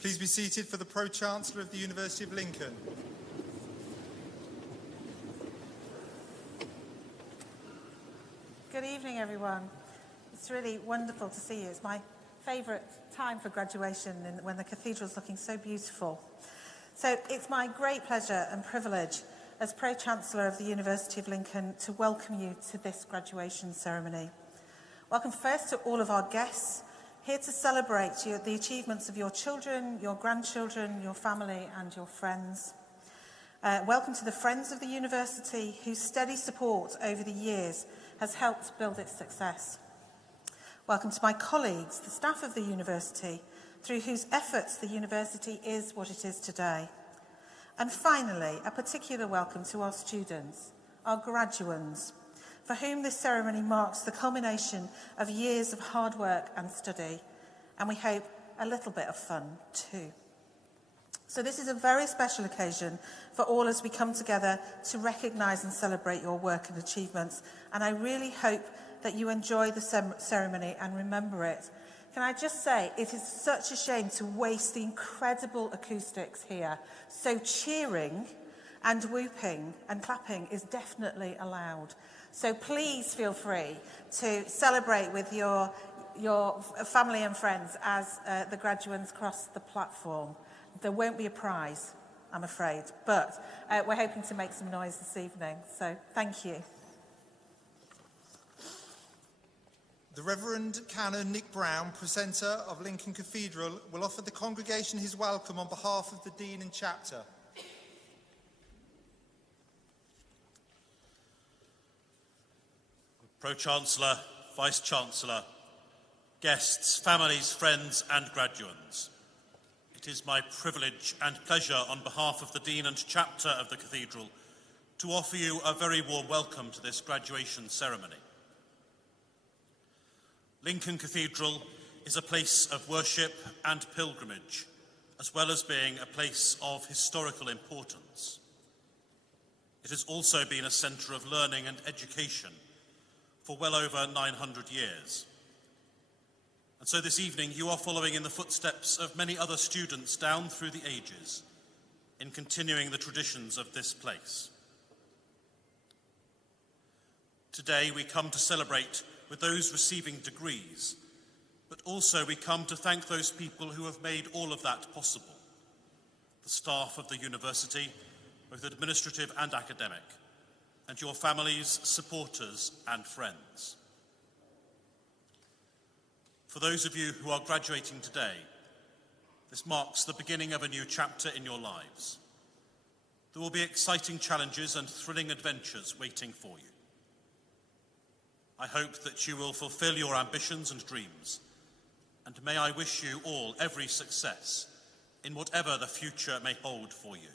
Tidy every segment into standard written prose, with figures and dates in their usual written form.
Please be seated for the Pro-Chancellor of the University of Lincoln. Good evening, everyone. It's really wonderful to see you. It's my favourite time for graduation when the cathedral's looking so beautiful. So it's my great pleasure and privilege as Pro-Chancellor of the University of Lincoln to welcome you to this graduation ceremony. Welcome first to all of our guests, here to celebrate the achievements of your children, your grandchildren, your family and your friends. Welcome to the Friends of the University, whose steady support over the years has helped build its success. Welcome to my colleagues, the staff of the university, through whose efforts the university is what it is today. And finally, a particular welcome to our students, our graduands, for whom this ceremony marks the culmination of years of hard work and study, and we hope a little bit of fun too. So this is a very special occasion for all as we come together to recognise and celebrate your work and achievements, and I really hope that you enjoy the ceremony and remember it. Can I just say, it is such a shame to waste the incredible acoustics here, so cheering and whooping and clapping is definitely allowed. So please feel free to celebrate with your family and friends as the graduates cross the platform. There won't be a prize, I'm afraid, but we're hoping to make some noise this evening, so thank you. The Reverend Canon Nick Brown, presenter of Lincoln Cathedral, will offer the congregation his welcome on behalf of the Dean and Chapter. Pro-Chancellor, Vice-chancellor, guests, families, friends and graduands. It is my privilege and pleasure on behalf of the Dean and Chapter of the Cathedral to offer you a very warm welcome to this graduation ceremony. Lincoln Cathedral is a place of worship and pilgrimage, as well as being a place of historical importance. It has also been a centre of learning and education for well over 900 years. And so this evening you are following in the footsteps of many other students down through the ages in continuing the traditions of this place. Today we come to celebrate with those receiving degrees, but also we come to thank those people who have made all of that possible. The staff of the university, both administrative and academic, and your families, supporters and friends. For those of you who are graduating today, this marks the beginning of a new chapter in your lives. There will be exciting challenges and thrilling adventures waiting for you. I hope that you will fulfill your ambitions and dreams, and may I wish you all every success in whatever the future may hold for you.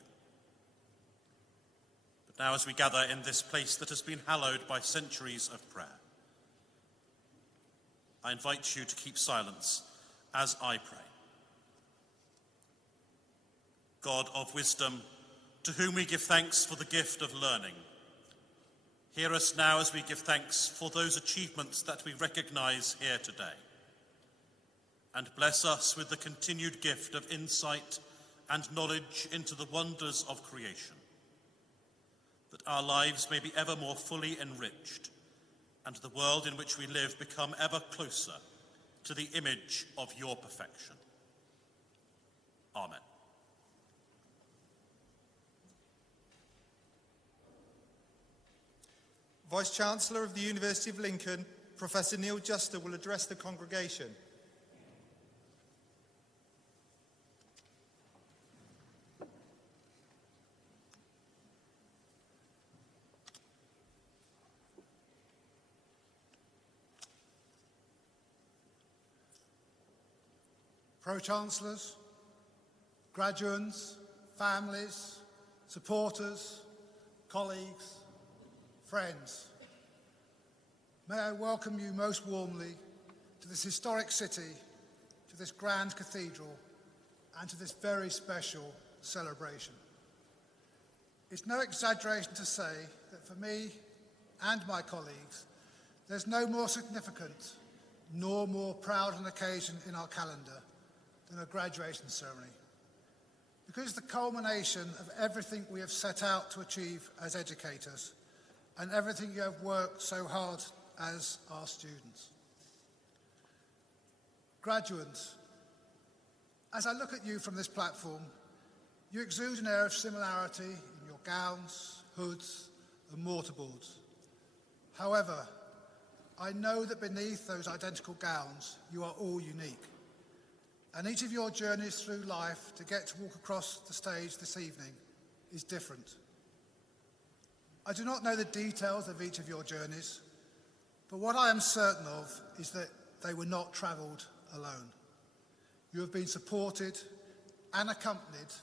But now, as we gather in this place that has been hallowed by centuries of prayer, I invite you to keep silence as I pray. God of wisdom, to whom we give thanks for the gift of learning, hear us now as we give thanks for those achievements that we recognise here today. And bless us with the continued gift of insight and knowledge into the wonders of creation, that our lives may be ever more fully enriched, and the world in which we live become ever closer to the image of your perfection. Amen. Vice-Chancellor of the University of Lincoln, Professor Neil Juster, will address the congregation. Pro-Chancellors, graduands, families, supporters, colleagues, friends, may I welcome you most warmly to this historic city, to this grand cathedral, and to this very special celebration. It's no exaggeration to say that for me and my colleagues, there's no more significant nor more proud an occasion in our calendar than a graduation ceremony, because it's the culmination of everything we have set out to achieve as educators and everything you have worked so hard as our students. Graduates, as I look at you from this platform, you exude an air of similarity in your gowns, hoods, and mortarboards. However, I know that beneath those identical gowns, you are all unique. And each of your journeys through life to get to walk across the stage this evening is different. I do not know the details of each of your journeys, but what I am certain of is that they were not travelled alone. You have been supported and accompanied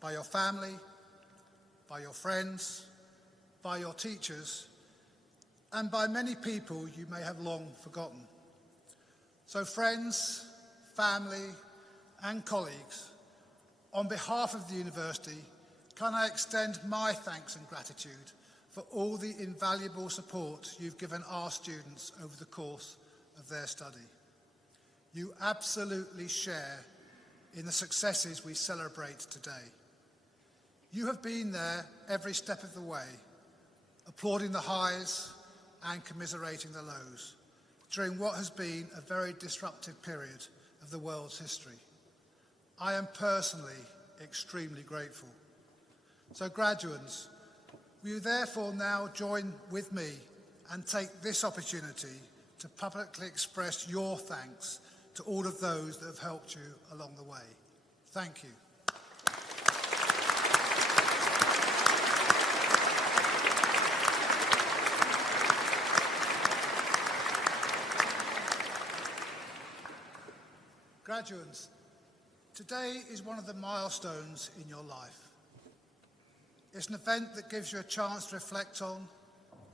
by your family, by your friends, by your teachers, and by many people you may have long forgotten. So friends, family, and colleagues, on behalf of the university, can I extend my thanks and gratitude for all the invaluable support you've given our students over the course of their study. You absolutely share in the successes we celebrate today. You have been there every step of the way, applauding the highs and commiserating the lows, during what has been a very disruptive period of the world's history. I am personally extremely grateful. So graduates, will you therefore now join with me and take this opportunity to publicly express your thanks to all of those that have helped you along the way. Thank you. Graduates, today is one of the milestones in your life. It's an event that gives you a chance to reflect on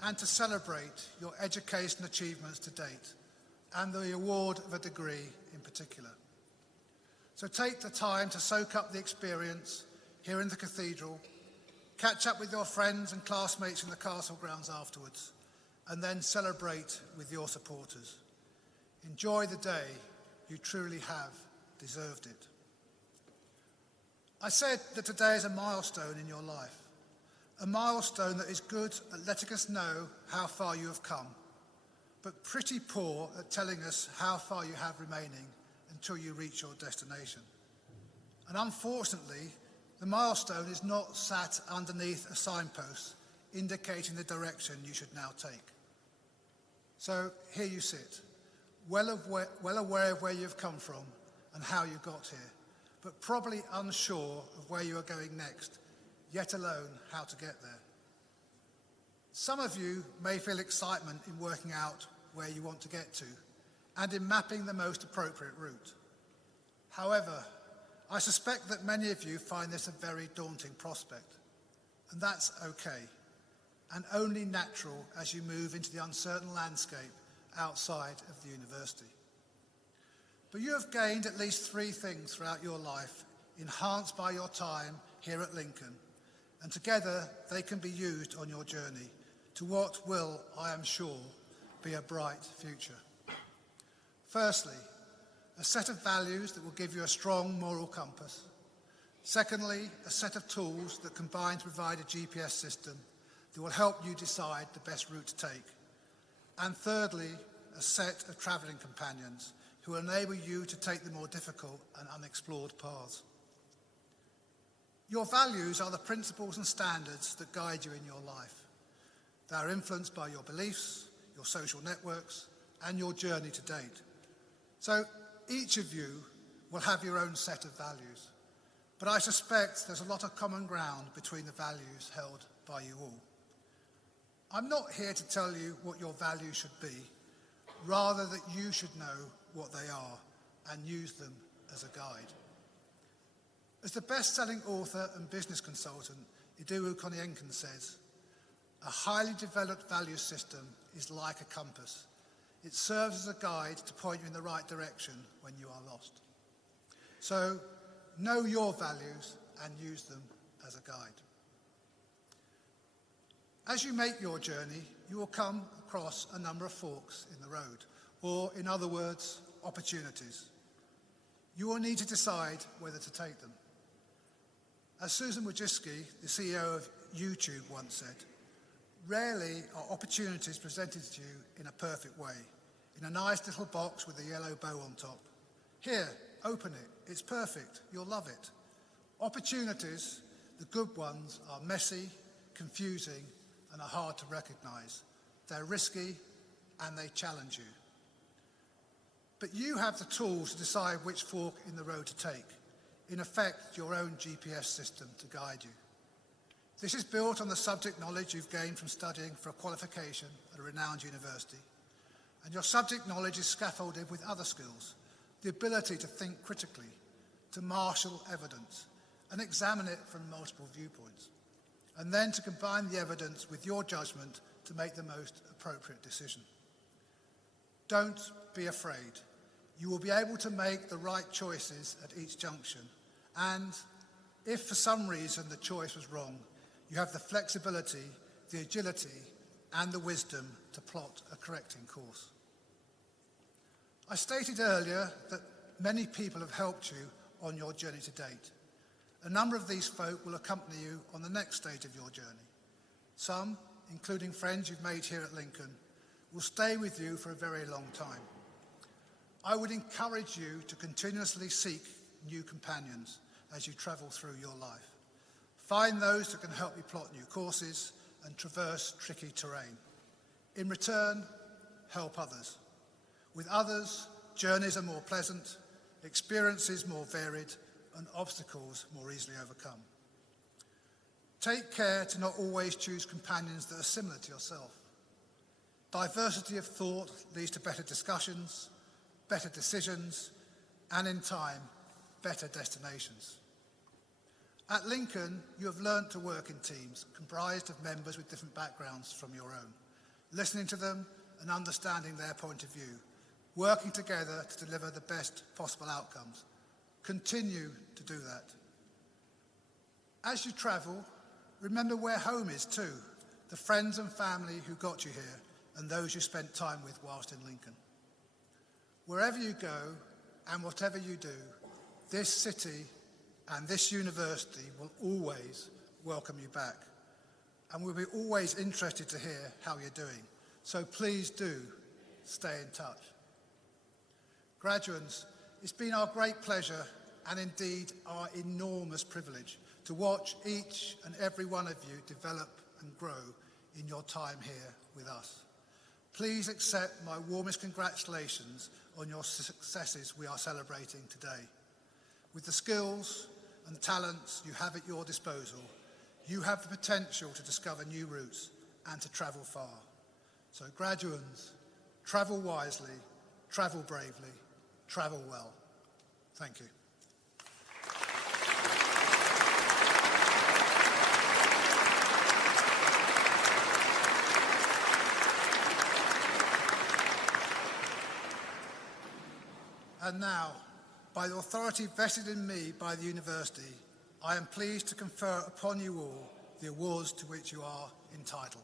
and to celebrate your education achievements to date and the award of a degree in particular. So take the time to soak up the experience here in the Cathedral, catch up with your friends and classmates in the castle grounds afterwards, and then celebrate with your supporters. Enjoy the day. You truly have deserved it. I said that today is a milestone in your life, a milestone that is good at letting us know how far you have come, but pretty poor at telling us how far you have remaining until you reach your destination. And unfortunately, the milestone is not sat underneath a signpost indicating the direction you should now take. So here you sit, well aware of where you've come from and how you got here, but probably unsure of where you are going next, yet alone how to get there. Some of you may feel excitement in working out where you want to get to and in mapping the most appropriate route. However, I suspect that many of you find this a very daunting prospect, and that's okay, and only natural as you move into the uncertain landscape outside of the university. But you have gained at least 3 things throughout your life, enhanced by your time here at Lincoln, and together they can be used on your journey to what will, I am sure, be a bright future. Firstly, a set of values that will give you a strong moral compass. Secondly, a set of tools that combine to provide a GPS system that will help you decide the best route to take. And thirdly, a set of travelling companions who will enable you to take the more difficult and unexplored paths. Your values are the principles and standards that guide you in your life. They are influenced by your beliefs, your social networks, and your journey to date. So each of you will have your own set of values, but I suspect there's a lot of common ground between the values held by you all. I'm not here to tell you what your values should be, rather that you should know what they are and use them as a guide. As the best-selling author and business consultant Iduru Konyenkan says, a highly developed value system is like a compass. It serves as a guide to point you in the right direction when you are lost. So know your values and use them as a guide. As you make your journey, you will come across a number of forks in the road, or in other words, opportunities. You will need to decide whether to take them. As Susan Wojcicki, the CEO of YouTube, once said, rarely are opportunities presented to you in a perfect way, in a nice little box with a yellow bow on top. Here, open it. It's perfect. You'll love it. Opportunities, the good ones, are messy, confusing, and are hard to recognize. They're risky, and they challenge you. But you have the tools to decide which fork in the road to take. In effect, your own GPS system to guide you. This is built on the subject knowledge you've gained from studying for a qualification at a renowned university. And your subject knowledge is scaffolded with other skills, the ability to think critically, to marshal evidence, and examine it from multiple viewpoints, and then to combine the evidence with your judgment to make the most appropriate decision. Don't be afraid. You will be able to make the right choices at each junction, and if for some reason the choice was wrong, you have the flexibility, the agility, and the wisdom to plot a correcting course. I stated earlier that many people have helped you on your journey to date. A number of these folk will accompany you on the next stage of your journey. Some, including friends you've made here at Lincoln, will stay with you for a very long time. I would encourage you to continuously seek new companions as you travel through your life. Find those that can help you plot new courses and traverse tricky terrain. In return, help others. With others, journeys are more pleasant, experiences more varied, and obstacles more easily overcome. Take care to not always choose companions that are similar to yourself. Diversity of thought leads to better discussions, better decisions, and in time, better destinations. At Lincoln, you have learned to work in teams comprised of members with different backgrounds from your own, listening to them and understanding their point of view, working together to deliver the best possible outcomes. Continue to do that. As you travel, remember where home is too, the friends and family who got you here and those you spent time with whilst in Lincoln. Wherever you go and whatever you do, this city and this university will always welcome you back, and we'll be always interested to hear how you're doing. So please do stay in touch. Graduates, it's been our great pleasure and indeed our enormous privilege to watch each and every one of you develop and grow in your time here with us. Please accept my warmest congratulations on your successes we are celebrating today. With the skills and talents you have at your disposal, you have the potential to discover new routes and to travel far. So graduates, travel wisely, travel bravely, travel well. Thank you. And now, by the authority vested in me by the university, I am pleased to confer upon you all the awards to which you are entitled.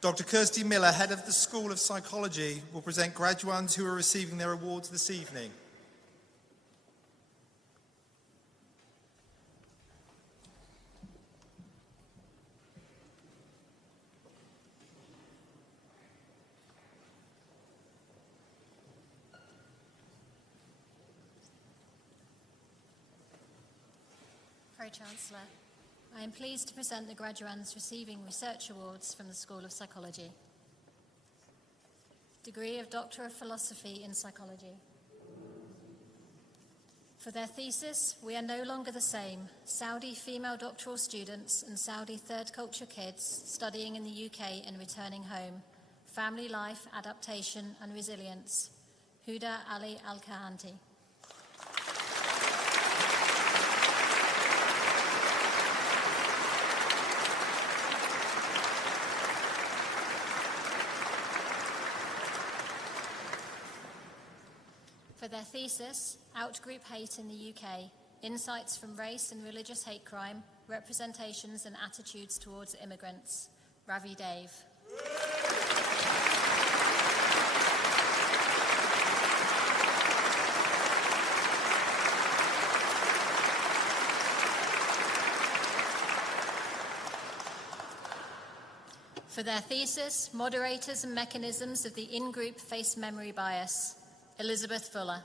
Dr. Kirsty Miller, head of the School of Psychology, will present graduates who are receiving their awards this evening. Vice-chancellor, I am pleased to present the graduates receiving research awards from the School of Psychology. Degree of Doctor of Philosophy in Psychology. For their thesis, We Are No Longer the Same, Saudi female doctoral students and Saudi third culture kids studying in the UK and returning home, family life, adaptation and resilience. Huda Ali Al-Kahanti. For their thesis, Outgroup Hate in the UK, Insights from Race and Religious Hate Crime, Representations and Attitudes Towards Immigrants. Ravi Dave. For their thesis, Moderators and Mechanisms of the In-Group Face Memory Bias, Elizabeth Fuller.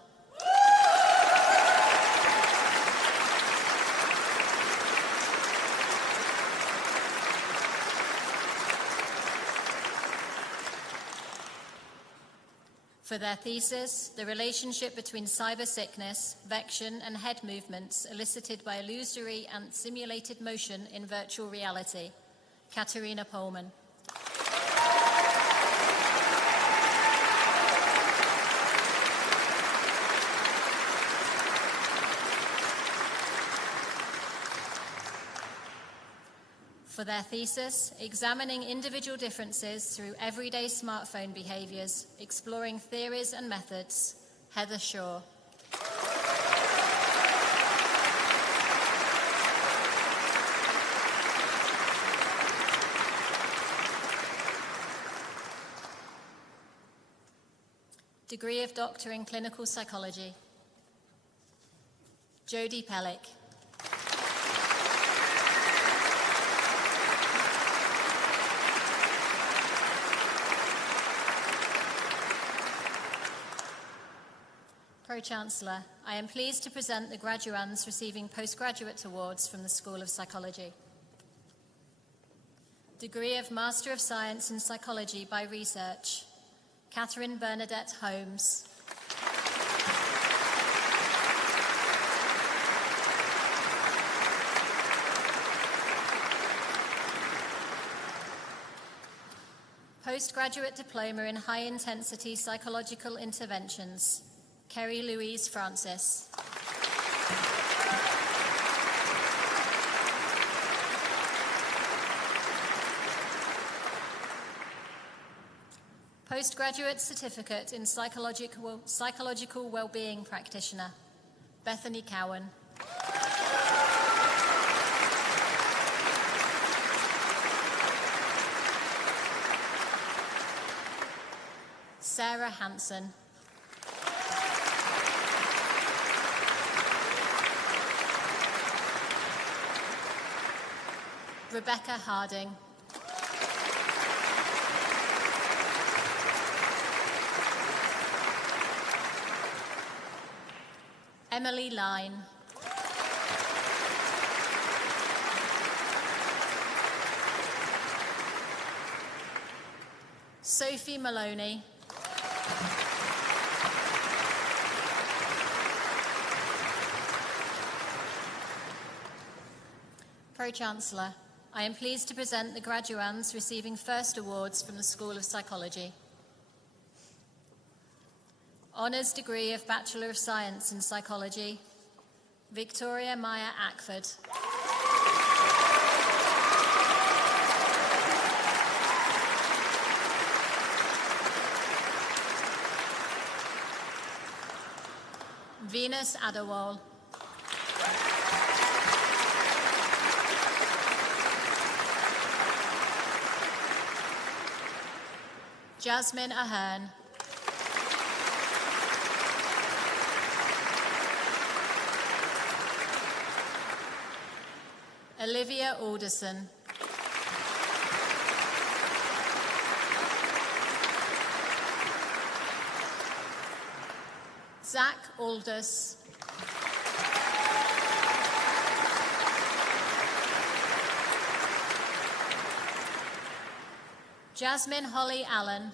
For their thesis, The Relationship Between Cyber Sickness, Vection and Head Movements Elicited by Illusory and Simulated Motion in Virtual Reality, Katerina Pohlmann. For their thesis, Examining Individual Differences Through Everyday Smartphone Behaviours, Exploring Theories and Methods, Heather Shaw. Degree of Doctor in Clinical Psychology, Jodie Pellick. Pro-Chancellor, I am pleased to present the graduands receiving postgraduate awards from the School of Psychology. Degree of Master of Science in Psychology by Research, Catherine Bernadette Holmes. Postgraduate Diploma in High Intensity Psychological Interventions, Kerry Louise Francis. Postgraduate Certificate in Psychological Wellbeing Practitioner, Bethany Cowan. Sarah Hansen. Rebecca Harding. Emily Line. Sophie Maloney. Pro-Chancellor, I am pleased to present the graduands receiving first awards from the School of Psychology. Honours degree of Bachelor of Science in Psychology, Victoria Meyer Ackford. Venus Adderwall. Jasmine Ahern. Olivia Alderson. Zach Aldous. Jasmine Holly Allen.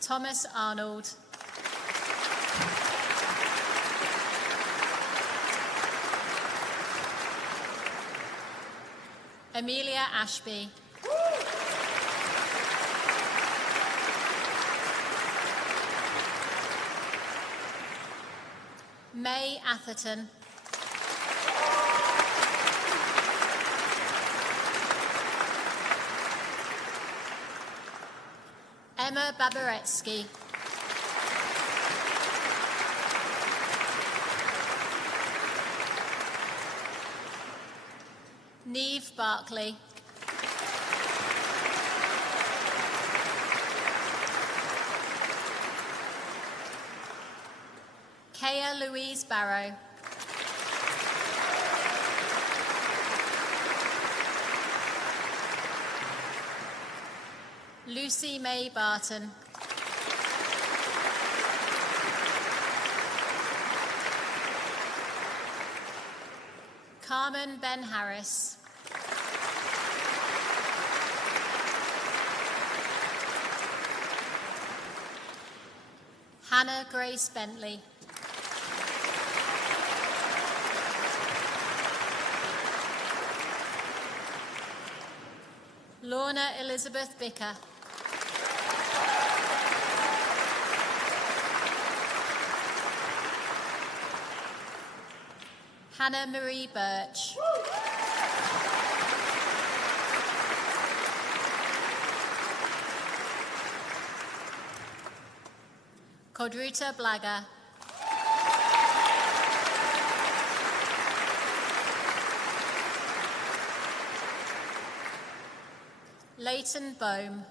Thomas Arnold. Amelia Ashby. May Atherton. Emma Babaretsky. Neve Barkley. Kaya Louise Barrow. Lucy May Barton. Carmen Ben Harris. Hannah Grace Bentley. Lorna Elizabeth Bicker. Hannah Marie Birch. Codruta Blaga. Leighton Bohm.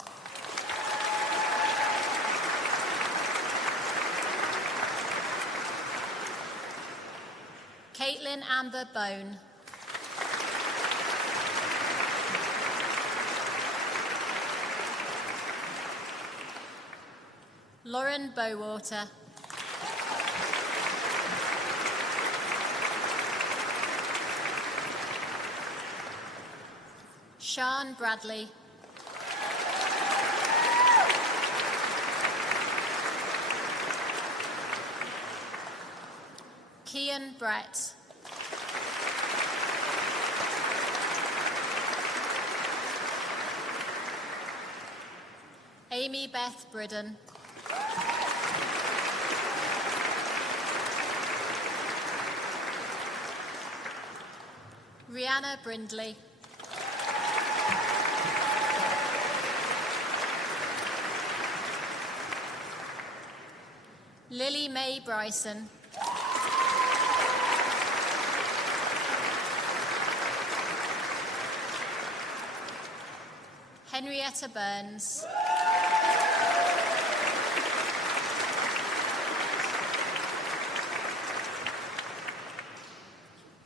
Caitlin Amber Bone. Lauren Bowater. Sian Bradley. Kian Brett. Amy Beth Bridden. Rihanna Brindley. Lily Mae Bryson. Henrietta Burns.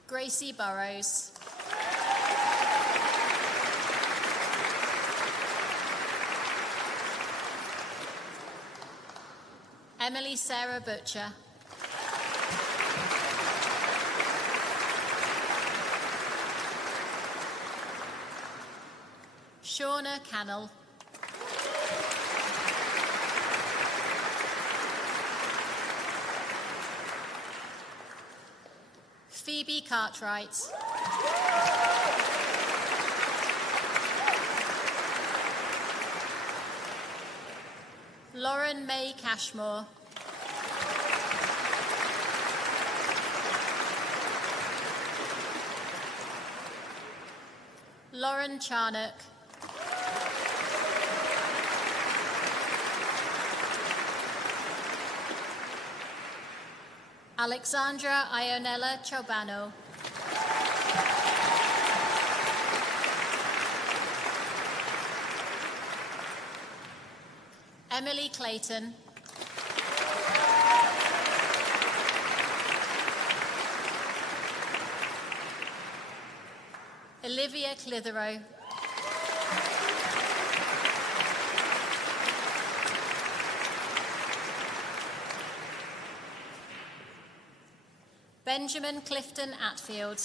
Gracie Burrows. Emily Sarah Butcher. Shauna Cannell. Phoebe Cartwright. Lauren May Cashmore. Lauren Charnock. Alexandra Ionella Chobano. Emily Clayton. Olivia Clitheroe. Benjamin Clifton Atfield.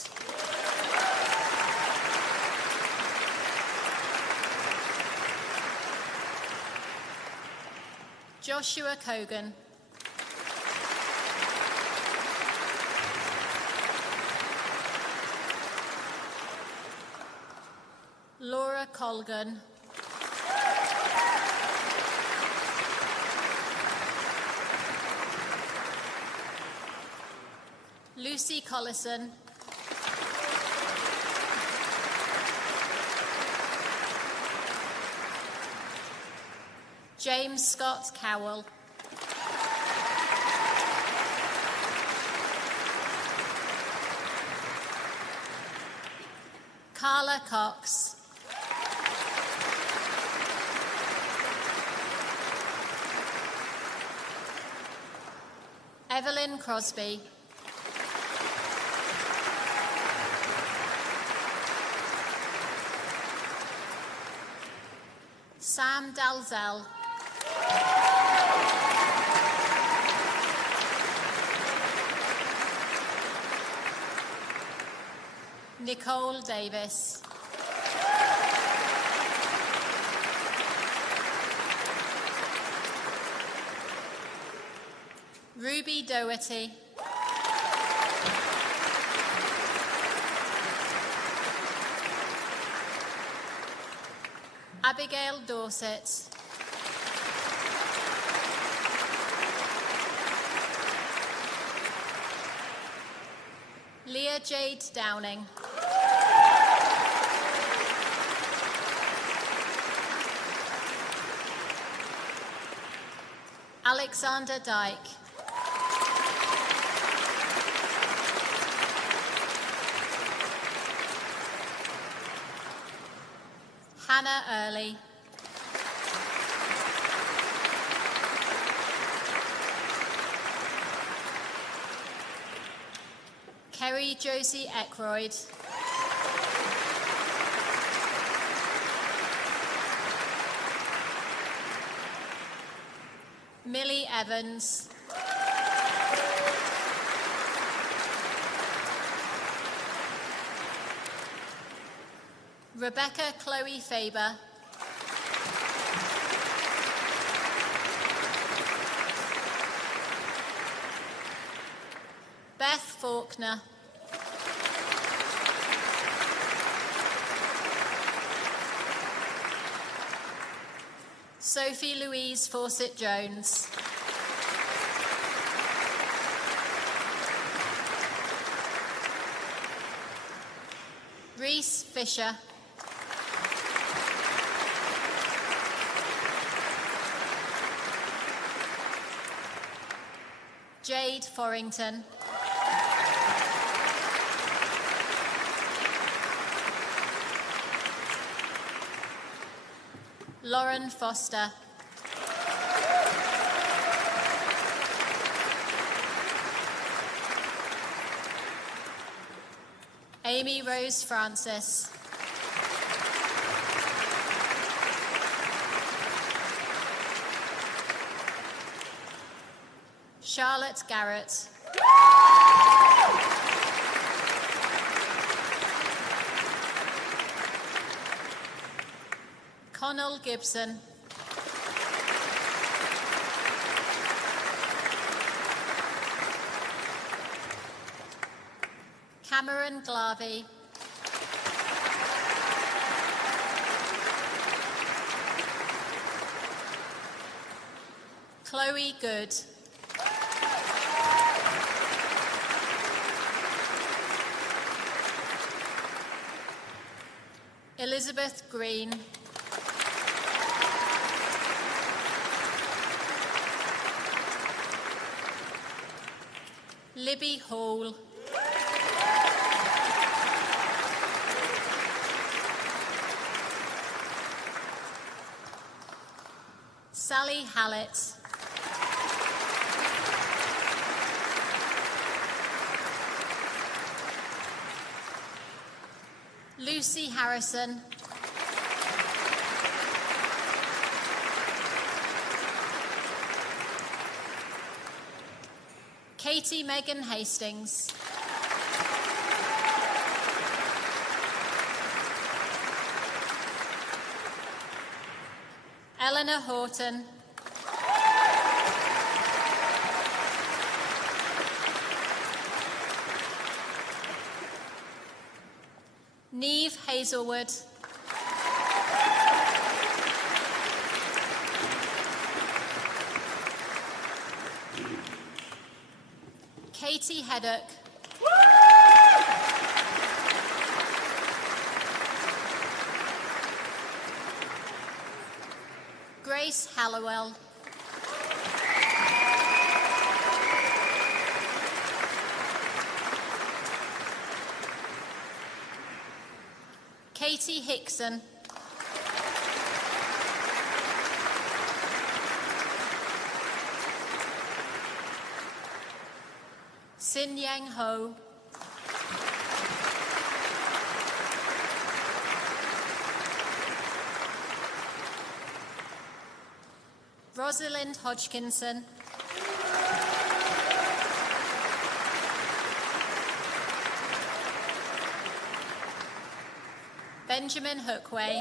Joshua Cogan. Laura Colgan. Lucy Collison. James Scott Cowell. Carla Cox. Evelyn Crosby. Sam Dalzell. Nicole Davis. Ruby Doherty. Abigail Dorset. Leah Jade Downing. Alexander Dyke. Hannah Early. Kerry Josie Eckroyd. Millie Evans. Rebecca Chloe Faber. Beth Faulkner. Sophie Louise Fawcett Jones. Reese Fisher. Jade Forrington. Lauren Foster. Amy Rose Francis. Charlotte Garrett. Connell Gibson. Cameron Glavey. Chloe Good. Elizabeth Green. Libby Hall. Sally Hallett. Lucy Harrison. Katie Megan Hastings. Eleanor Horton. Neve Hazelwood. Katie Heddock. Grace Hallowell. Katie Hickson. Sin Yang Ho. Rosalind Hodgkinson. Benjamin Hookway.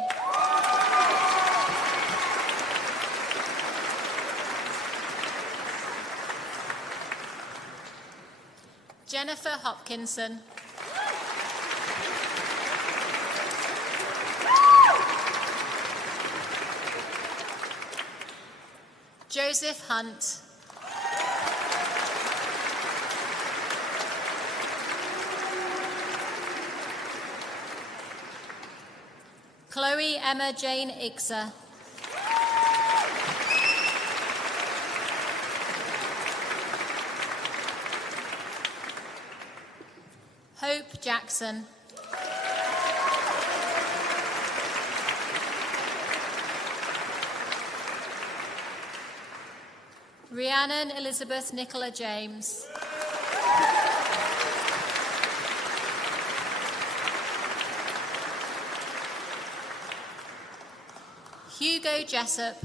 Jennifer Hopkinson. Joseph Hunt. Chloe Emma Jane Ixer. Hope Jackson. Rhiannon Elizabeth Nicola James. Hugo Jessup.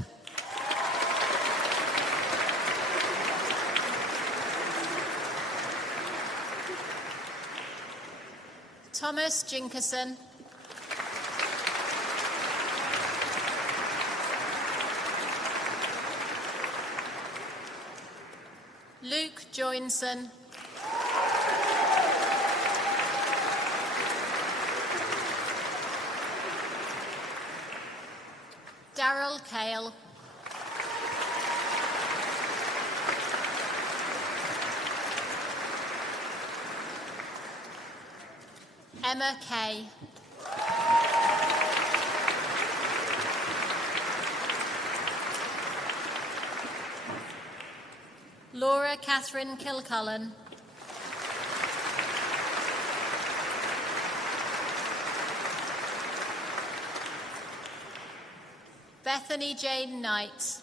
Thomas Jinkerson. Luke Joinson. Daryl Cale. Emma Kay. Laura Catherine Kilcullen. Bethany Jane Knight.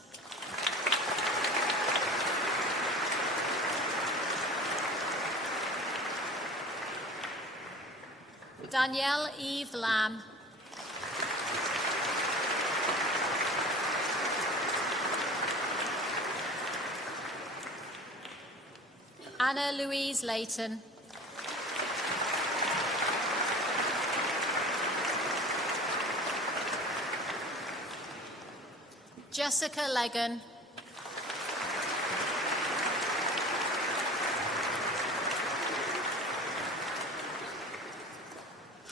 Danielle Eve Lamb. Anna Louise Layton. Jessica Legan.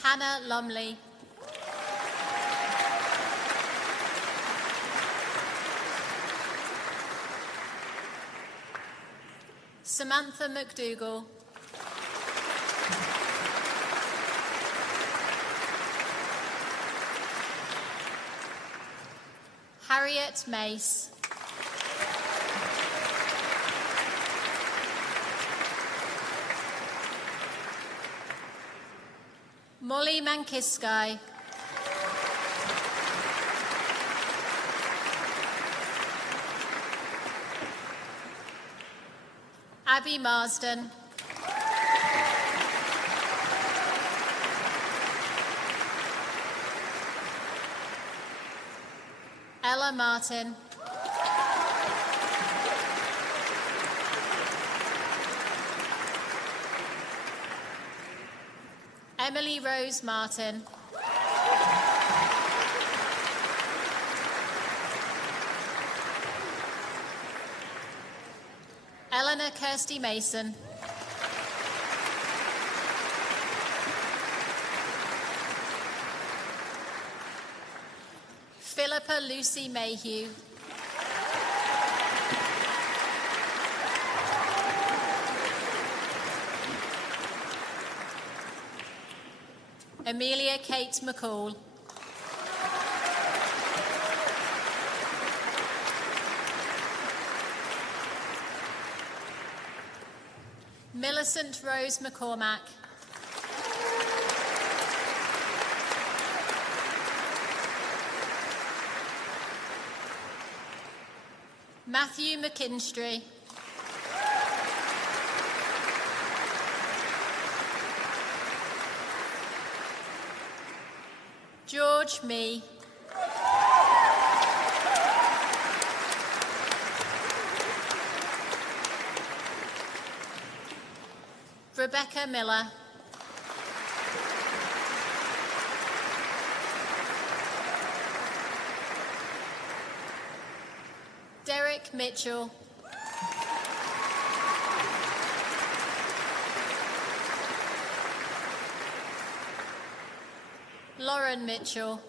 Hannah Lumley. Samantha McDougall. Harriet Mace. Molly Mankiskai. Abby Marsden. Ella Martin. Emily Rose Martin. Eleanor Kirsty Mason. Philippa Lucy Mayhew. Amelia Kate McCall. Millicent Rose McCormack. Matthew McKinstry. George Mee. Rebecca Miller. Derek Mitchell. Lauren Mitchell.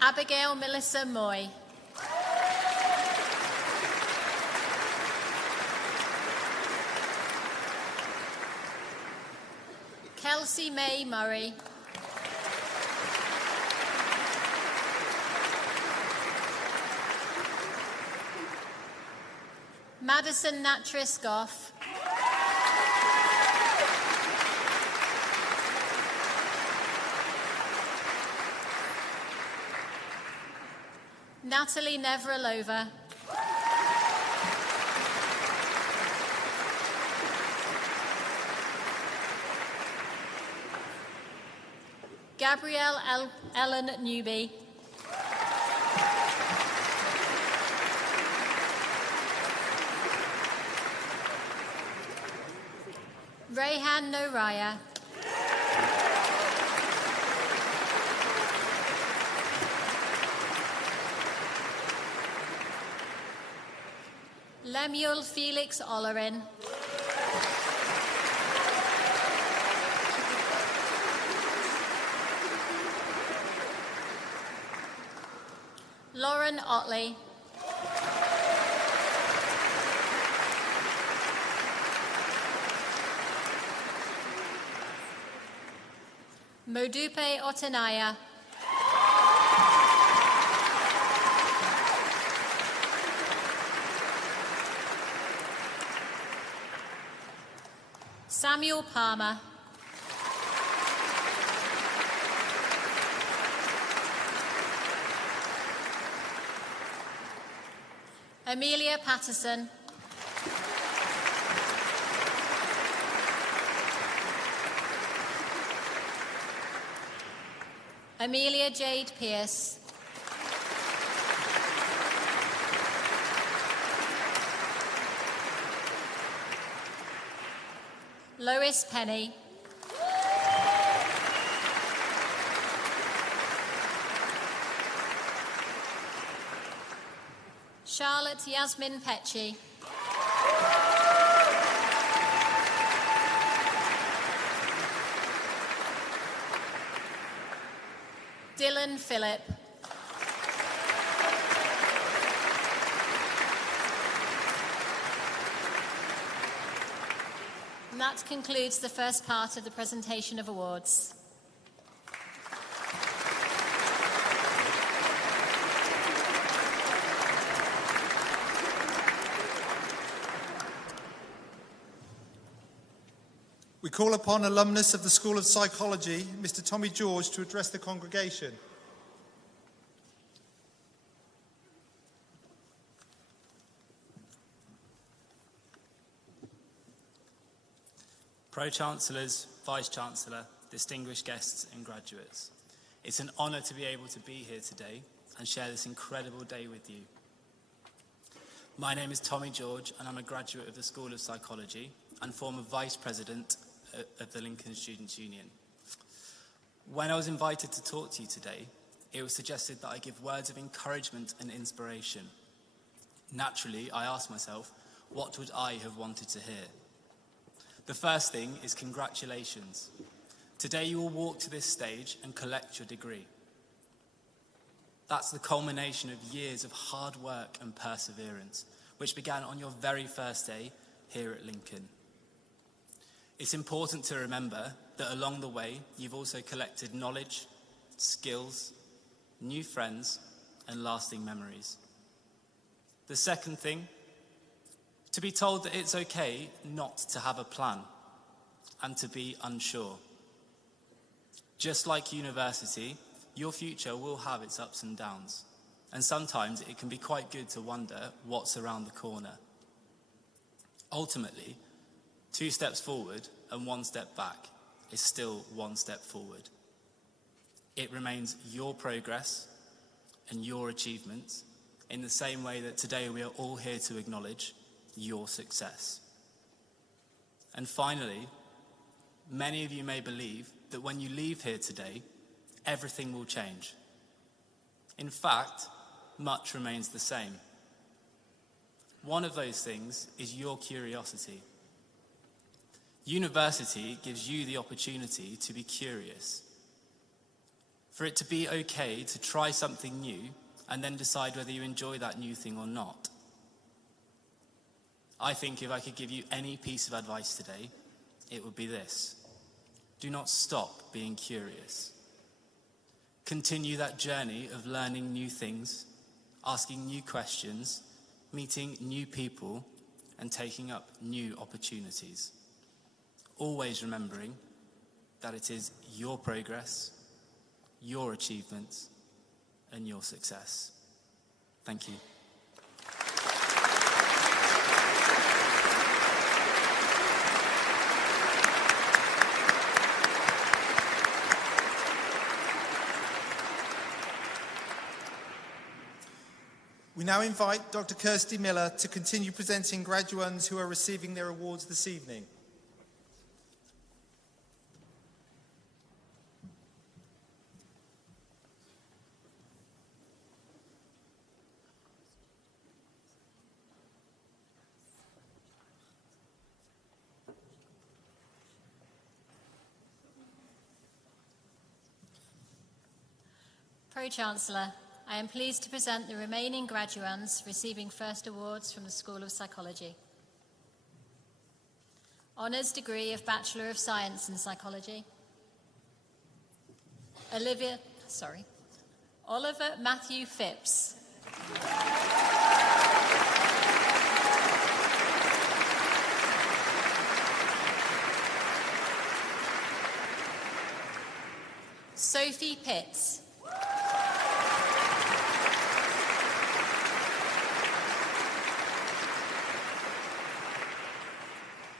Abigail Melissa Moy. Kelsey May Murray. Madison Natris Goff. Natalie Nevralova. Gabrielle Ellen Newby. Rayhan Noraya. Lemuel Felix Ollerin. Lauren Otley. Modupe Otenaya. Samuel Palmer. Amelia Patterson. Amelia Jade Pierce. Lois Penny. Charlotte Yasmin Petchy. Dylan Phillip. And that concludes the first part of the presentation of awards. We call upon alumnus of the School of Psychology, Mr. Tommy George, to address the congregation. Pro-Chancellors, Vice-Chancellor, distinguished guests and graduates. It's an honour to be able to be here today and share this incredible day with you. My name is Tommy George and I'm a graduate of the School of Psychology and former Vice President of the Lincoln Students' Union. When I was invited to talk to you today, it was suggested that I give words of encouragement and inspiration. Naturally, I asked myself, what would I have wanted to hear? The first thing is congratulations. Today you will walk to this stage and collect your degree. That's the culmination of years of hard work and perseverance, which began on your very first day here at Lincoln. It's important to remember that along the way, you've also collected knowledge, skills, new friends, and lasting memories. The second thing, to be told that it's okay not to have a plan and to be unsure. Just like university, your future will have its ups and downs, and sometimes it can be quite good to wonder what's around the corner. Ultimately, 2 steps forward and 1 step back is still 1 step forward. It remains your progress, and your achievements in the same way that today we are all here to acknowledge your success. And finally, many of you may believe that when you leave here today, everything will change. In fact, much remains the same. One of those things is your curiosity. University gives you the opportunity to be curious, for it to be okay to try something new and then decide whether you enjoy that new thing or not. I think if I could give you any piece of advice today, it would be this: do not stop being curious. Continue that journey of learning new things, asking new questions, meeting new people, and taking up new opportunities. Always remembering that it is your progress, your achievements, and your success. Thank you. We now invite Dr. Kirsty Miller to continue presenting graduands who are receiving their awards this evening. Pro-Chancellor, I am pleased to present the remaining graduands receiving first awards from the School of Psychology. Honours degree of Bachelor of Science in Psychology. Oliver Matthew Phipps. Sophie Pitts.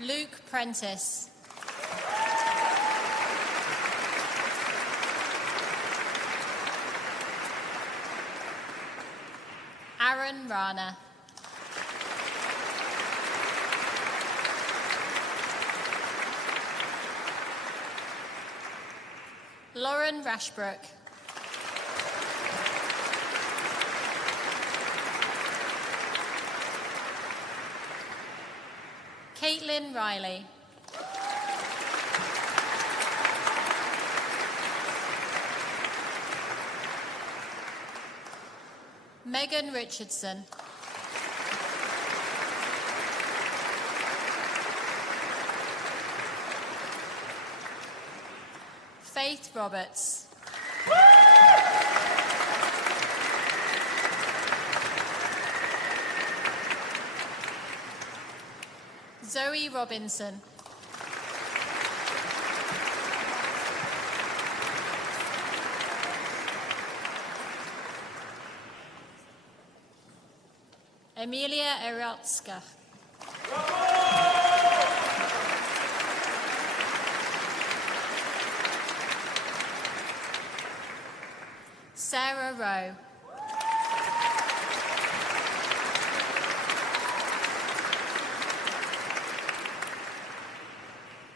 Luke Prentice. Aaron Rana. Lauren Rashbrook. Caitlin Riley. Megan Richardson. Faith Roberts. Zoe Robinson. Emilia Erotska. Sarah Rowe.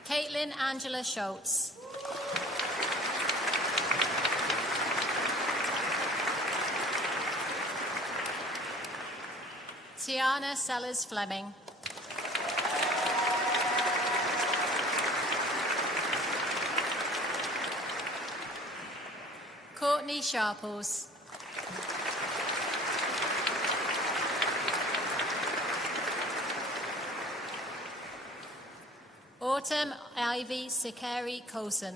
Caitlin Angela Schultz. Tiana Sellers Fleming. Courtney Sharples. Autumn Ivy Sikari Coulson.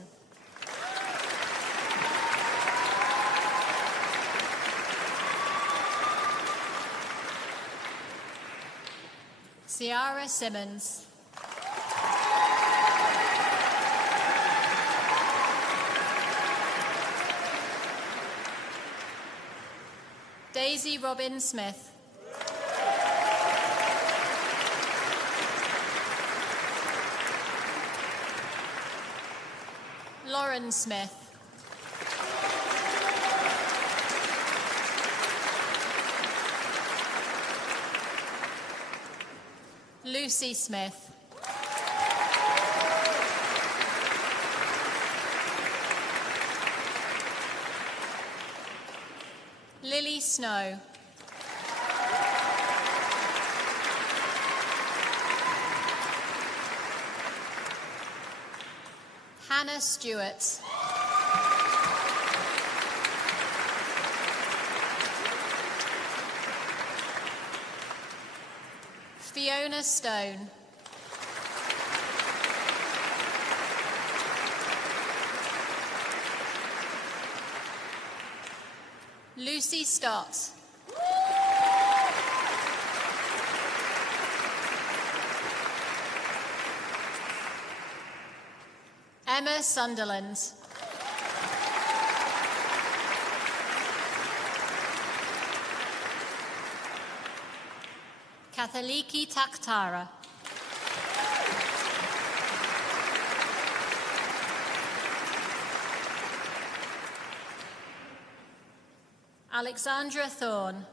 Ciara Simmons. Daisy Robin Smith. Lauren Smith. Lucy Smith. Lily Snow. Hannah Stewart. Fiona Stone. Lucy Stott. Emma Sunderland. Kathaliki Takhtara. Alexandra Thorne.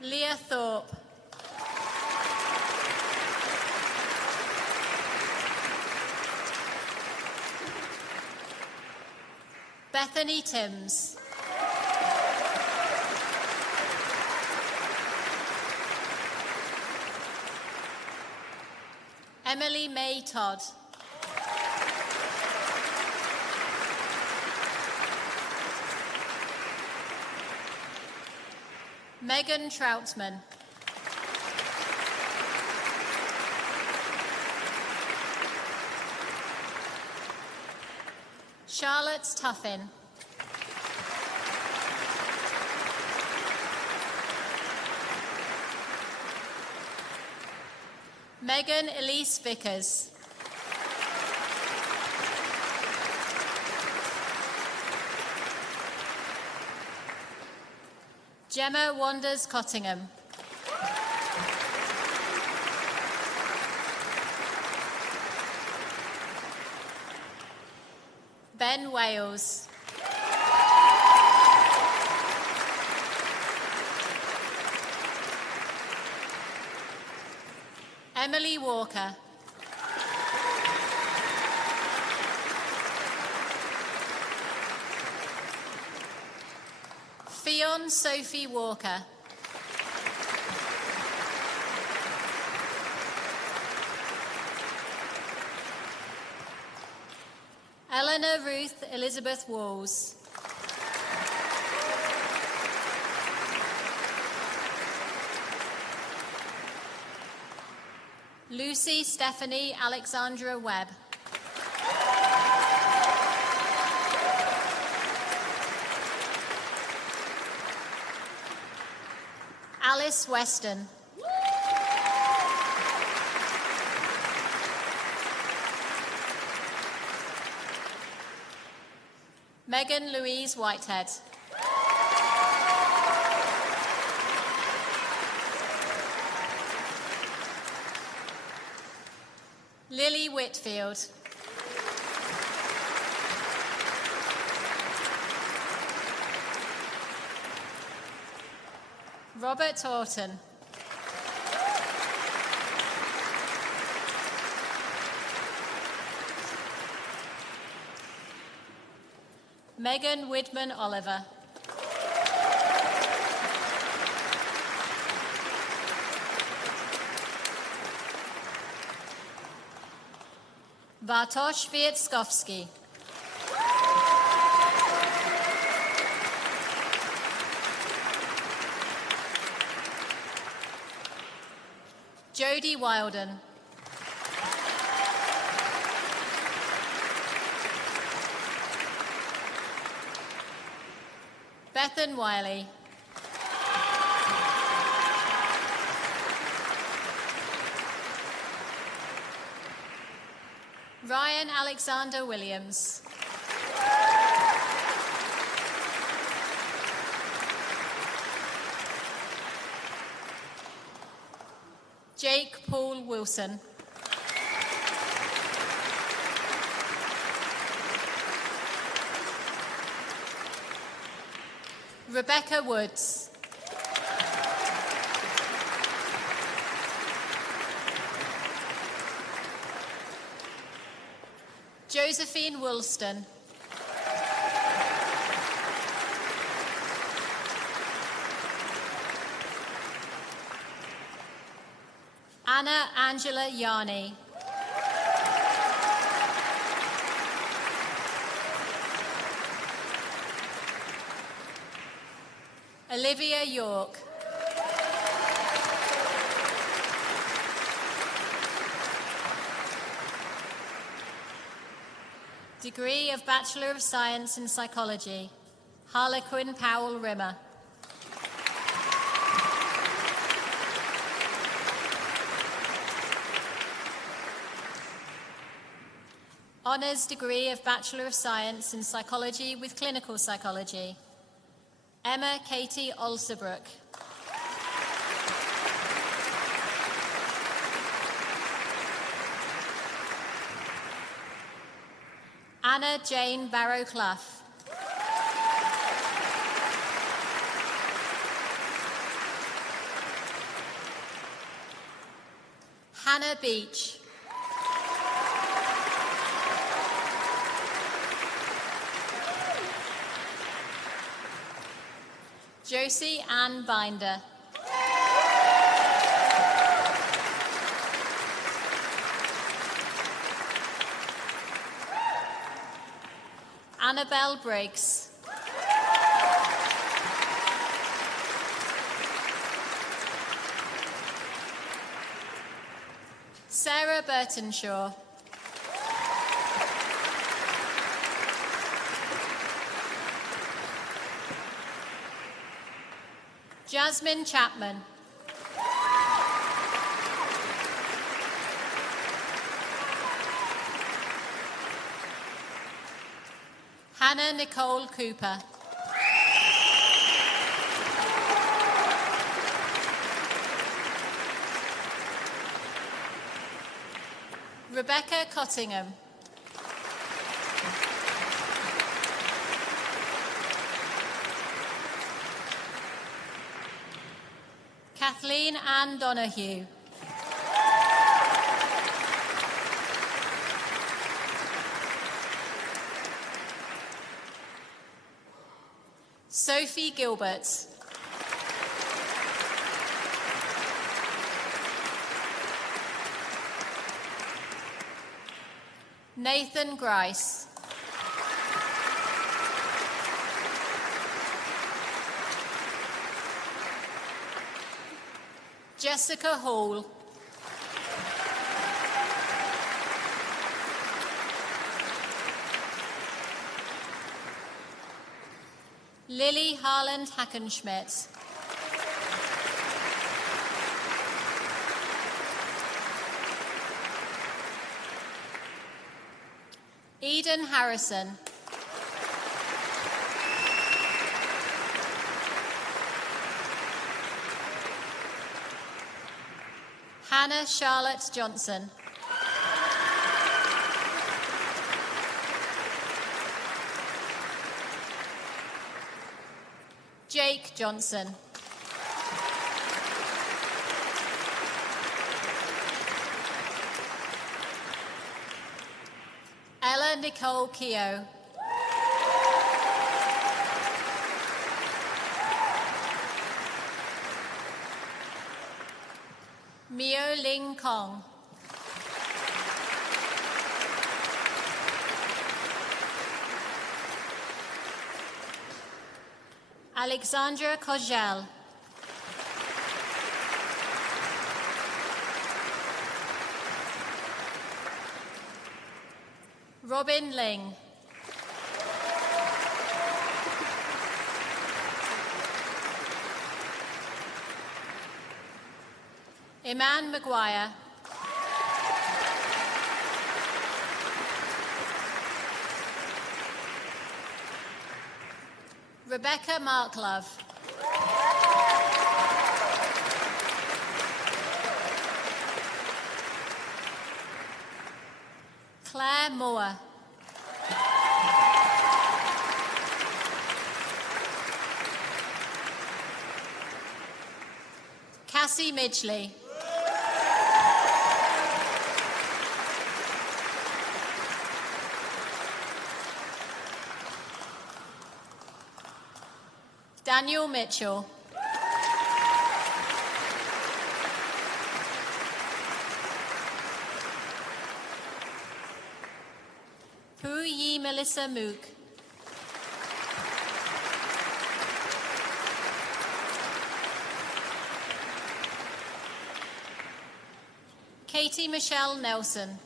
Leah Thorpe. Bethany Timms. Emily May Todd. Megan Troutman. Charlotte Tuffin. Megan Elise Vickers. Gemma Wanders Cottingham. Ben Wales. Emily Walker. Fionn Sophie Walker. Eleanor Ruth Elizabeth Walls. Lucy Stephanie Alexandra Webb. Alice Weston. Megan Louise Whitehead. Lily Whitfield. Robert Horton. Megan Widman Oliver. Bartosz Wieckowski. Jodie Wilden. Bethan Wiley. Ryan Alexander Williams. Jake Paul Wilson. Rebecca Woods. Josephine Woolston. Anna Angela Yarni. Olivia York. Degree of Bachelor of Science in Psychology, Harlequin Powell Rimmer. Honours degree of Bachelor of Science in Psychology with Clinical Psychology, Emma Katie Olserbrook. Anna Jane Barrow-Clough. Hannah Beach. Josie Ann Binder. Annabelle Briggs. Sarah Burtonshaw. Jasmine Chapman. Hannah Nicole Cooper. Rebecca Cottingham. Kathleen Ann Donahue. Sophie Gilbert. Nathan Grice. Jessica Hall. Lily Harland Hackenschmidt. Eden Harrison. Hannah Charlotte Johnson. Jake Johnson. Ella Nicole Keogh. Mio Ling Kong. Alexandra Kojal. Robin Ling. Iman Maguire. Rebecca Marklove. Claire Moore. Cassie Midgley. Daniel Mitchell. Pu Yi Melissa Mook. Katie Michelle Nelson.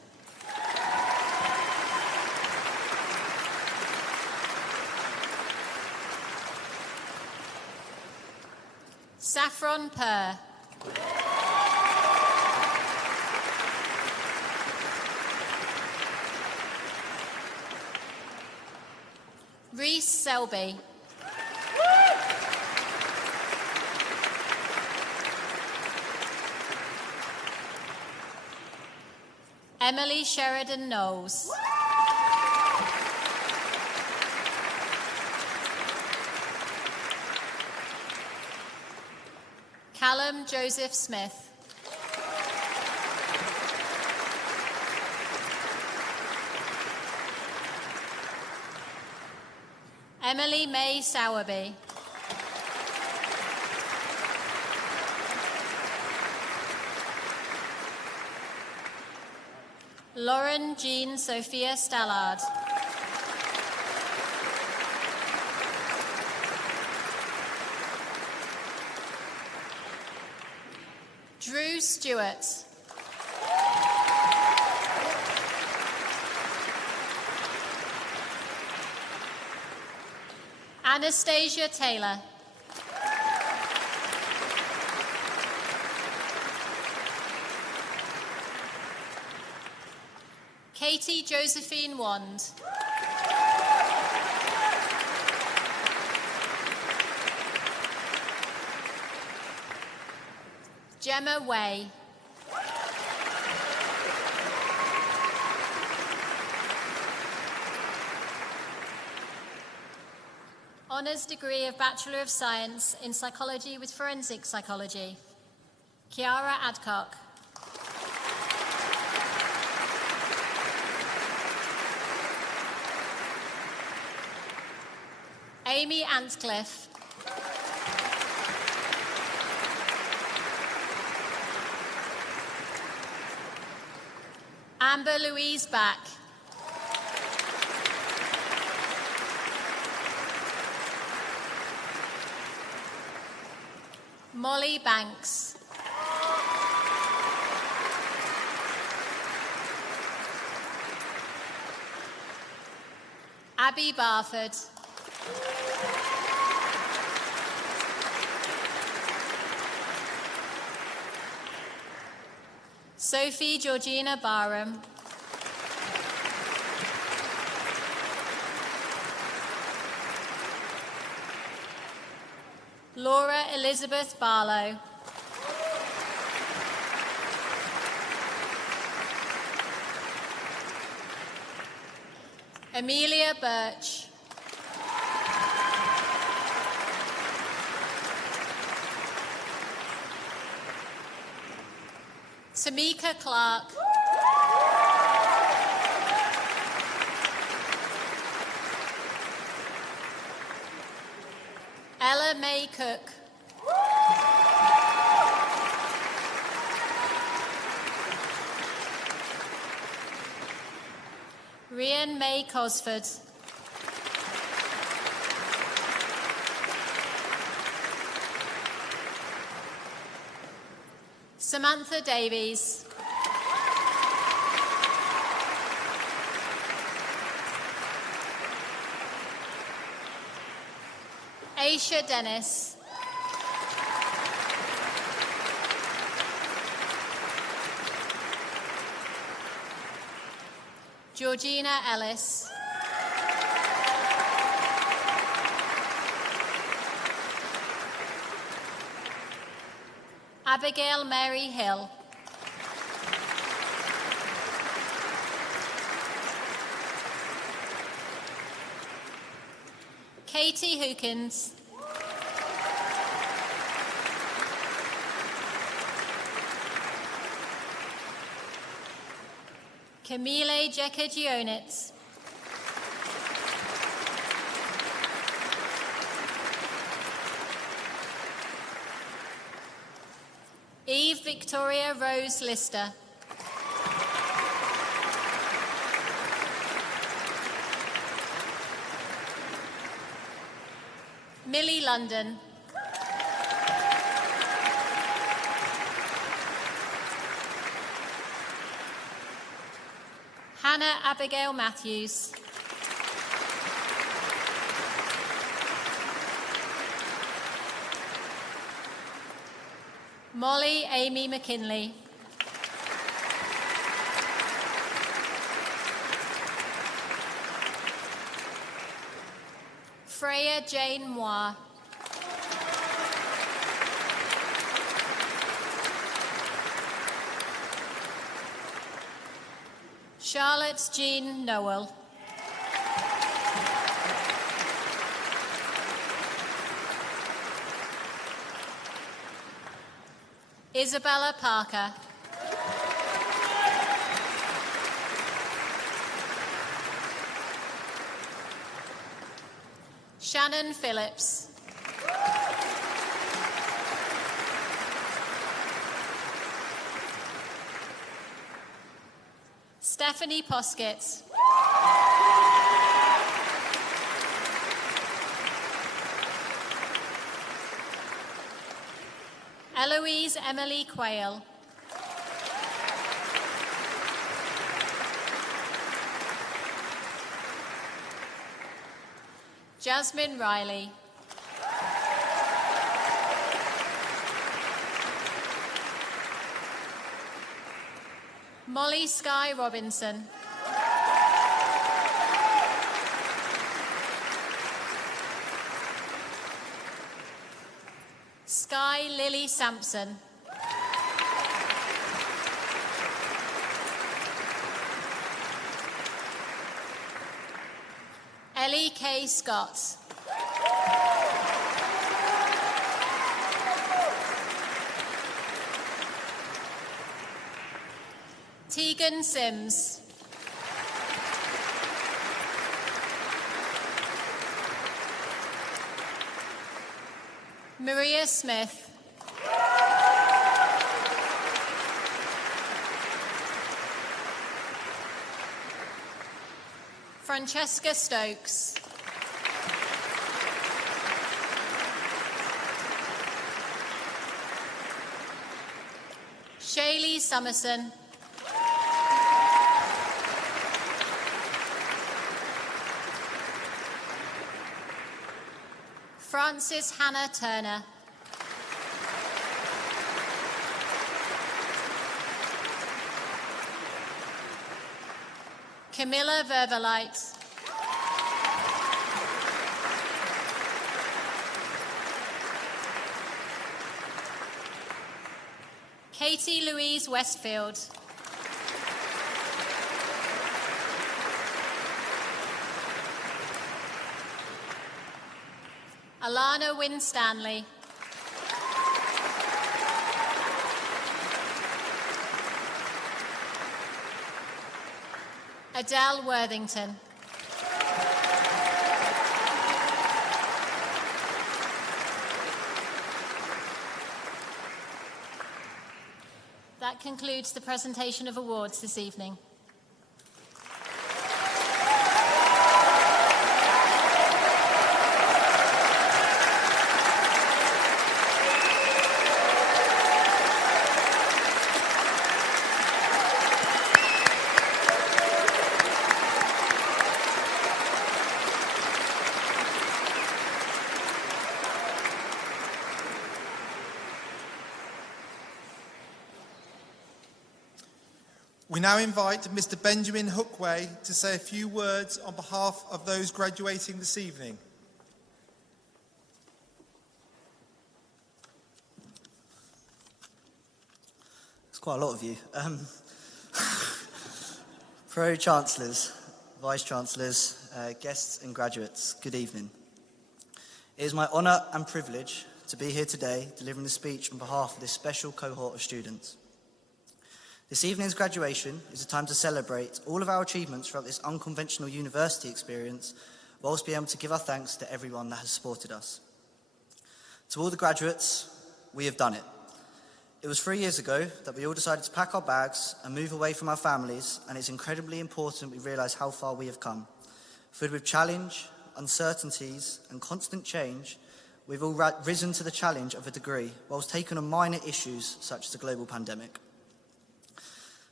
Saffron Purr. Reese Selby. Emily Sheridan Knowles. Callum Joseph Smith. Emily May Sowerby. Lauren Jean Sophia Stallard. Drew Stewart. Anastasia Taylor. Katie Josephine Wand. Gemma Way. Honours degree of Bachelor of Science in Psychology with Forensic Psychology. Kiara Adcock. Amy Antcliffe. Amber Louise Back. Molly Banks. Abby Barford. Sophie Georgina Barham. Laura Elizabeth Barlow. Amelia Birch. Tamika Clark. Ella May Cook. Rhian May Cosford. Samantha Davies. Aisha Dennis. Georgina Ellis. Abigail Mary Hill. Katie Hookins. Camille Jekagionitz. Eve Victoria Rose Lister. Millie London. Hannah Abigail Matthews. Molly Amy McKinley. Freya Jane Moir. Charlotte Jean Noel. Isabella Parker. Shannon Phillips. Stephanie Poskett. Eloise Emily Quayle. Jasmine Riley. Molly Skye Robinson. Skye Lily Sampson. Ellie K. Scott. Tegan Sims. Maria Smith. Francesca Stokes. Shaylee Summerson. Frances Hannah Turner. Camilla Vervelite. Katie Louise Westfield. Alana Winstanley. Adele Worthington. That concludes the presentation of awards this evening. We now invite Mr. Benjamin Hookway to say a few words on behalf of those graduating this evening. It's quite a lot of you. Pro-chancellors, vice-chancellors, guests and graduates, good evening. It is my honour and privilege to be here today delivering the speech on behalf of this special cohort of students. This evening's graduation is a time to celebrate all of our achievements throughout this unconventional university experience, whilst being able to give our thanks to everyone that has supported us. To all the graduates, we have done it. It was 3 years ago that we all decided to pack our bags and move away from our families, and it's incredibly important we realise how far we have come. Filled with challenge, uncertainties and constant change, we've all risen to the challenge of a degree, whilst taking on minor issues such as the global pandemic.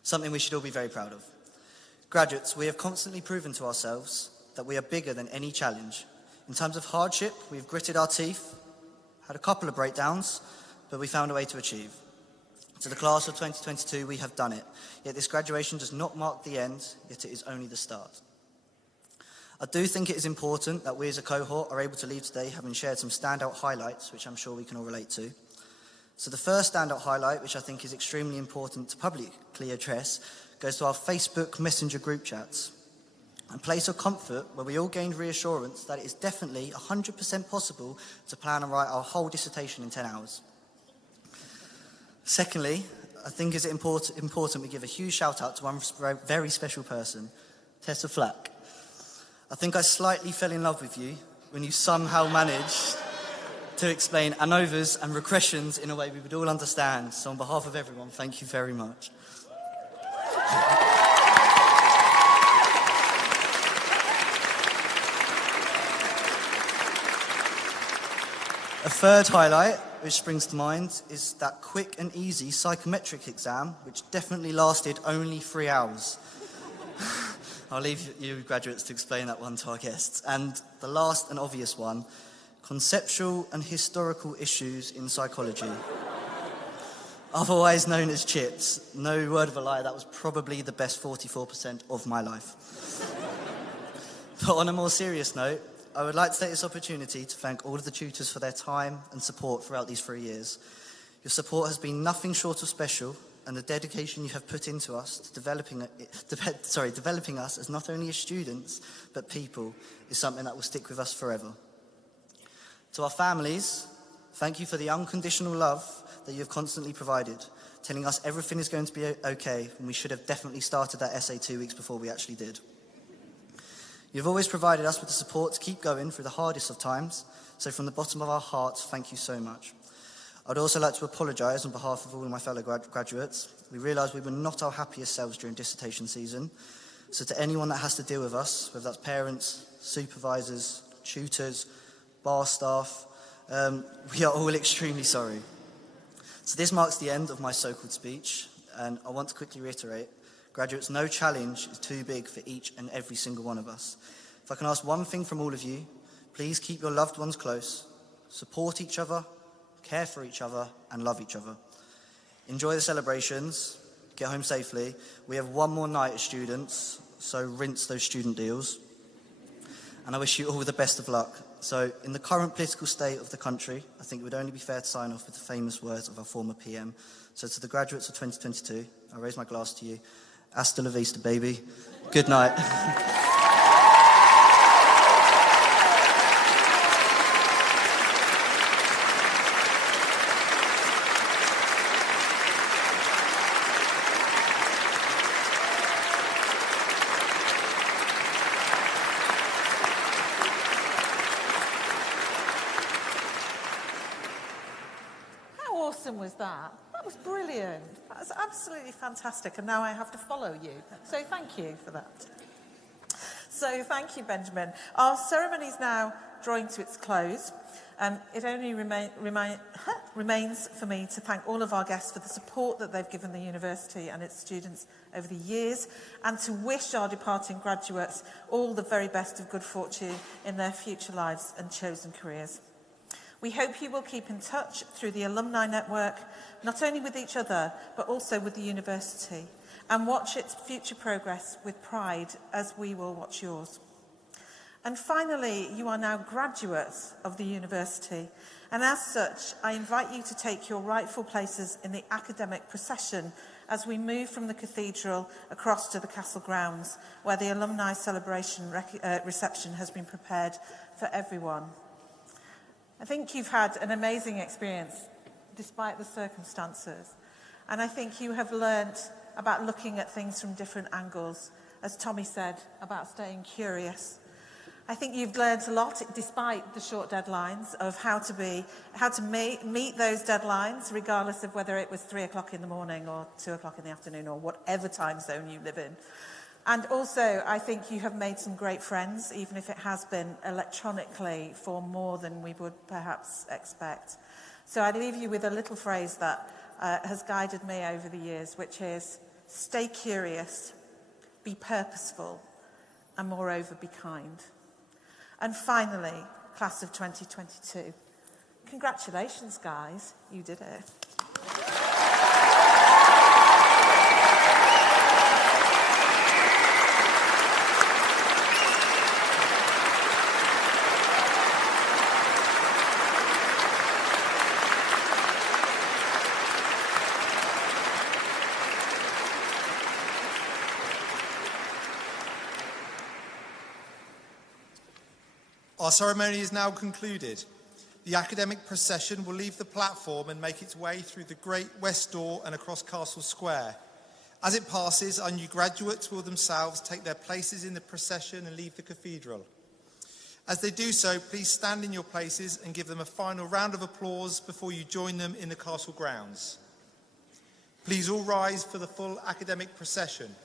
Something we should all be very proud of. Graduates, we have constantly proven to ourselves that we are bigger than any challenge. In times of hardship, we've gritted our teeth, had a couple of breakdowns, but we found a way to achieve. To the class of 2022, we have done it. Yet this graduation does not mark the end, yet it is only the start. I do think it is important that we as a cohort are able to leave today having shared some standout highlights, which I'm sure we can all relate to. So the first standout highlight, which I think is extremely important to publicly address, goes to our Facebook Messenger group chats. A place of comfort where we all gained reassurance that it is definitely 100% possible to plan and write our whole dissertation in 10 hours. Secondly, I think it's important we give a huge shout out to one very special person, Tessa Flack. I think I slightly fell in love with you when you somehow managed to explain ANOVAs and regressions in a way we would all understand. So on behalf of everyone, thank you very much. A third highlight, which springs to mind, is that quick and easy psychometric exam, which definitely lasted only 3 hours. I'll leave you graduates to explain that one to our guests. And the last and obvious one, conceptual and historical issues in psychology. Otherwise known as CHIPS. No word of a lie, that was probably the best 44% of my life. But on a more serious note, I would like to take this opportunity to thank all of the tutors for their time and support throughout these 3 years. Your support has been nothing short of special, and the dedication you have put into us to developing us as not only as students, but people, is something that will stick with us forever. To our families, thank you for the unconditional love that you have constantly provided, telling us everything is going to be okay when we should have definitely started that essay 2 weeks before we actually did. You've always provided us with the support to keep going through the hardest of times, so from the bottom of our hearts, thank you so much. I'd also like to apologise on behalf of all of my fellow graduates. We realised we were not our happiest selves during dissertation season, so to anyone that has to deal with us, whether that's parents, supervisors, tutors, bar staff, we are all extremely sorry. So this marks the end of my so-called speech, and I want to quickly reiterate, graduates, no challenge is too big for each and every single one of us. If I can ask one thing from all of you, please keep your loved ones close, support each other, care for each other, and love each other. Enjoy the celebrations, get home safely. We have one more night as students, so rinse those student deals. And I wish you all the best of luck. So in the current political state of the country, I think it would only be fair to sign off with the famous words of our former PM. So to the graduates of 2022, I raise my glass to you. Hasta la vista, baby. Good night. Was that? That was brilliant. That was absolutely fantastic. And now I have to follow you. So thank you for that. So thank you, Benjamin. Our ceremony is now drawing to its close. It only remains for me to thank all of our guests for the support that they've given the university and its students over the years, and to wish our departing graduates all the very best of good fortune in their future lives and chosen careers. We hope you will keep in touch through the alumni network, not only with each other, but also with the university, and watch its future progress with pride as we will watch yours. And finally, you are now graduates of the university, and as such, I invite you to take your rightful places in the academic procession as we move from the Cathedral across to the Castle grounds, where the alumni celebration reception has been prepared for everyone. I think you've had an amazing experience despite the circumstances, and I think you have learnt about looking at things from different angles, as Tommy said, about staying curious. I think you've learned a lot, despite the short deadlines, of how to meet those deadlines, regardless of whether it was 3 o'clock in the morning or 2 o'clock in the afternoon or whatever time zone you live in. And also, I think you have made some great friends, even if it has been electronically for more than we would perhaps expect. So I'd leave you with a little phrase that has guided me over the years, which is, stay curious, be purposeful, and moreover, be kind. And finally, class of 2022, congratulations, guys, you did it. Our ceremony is now concluded. The academic procession will leave the platform and make its way through the Great West Door and across Castle Square. As it passes, our new graduates will themselves take their places in the procession and leave the cathedral. As they do so, please stand in your places and give them a final round of applause before you join them in the castle grounds. Please all rise for the full academic procession.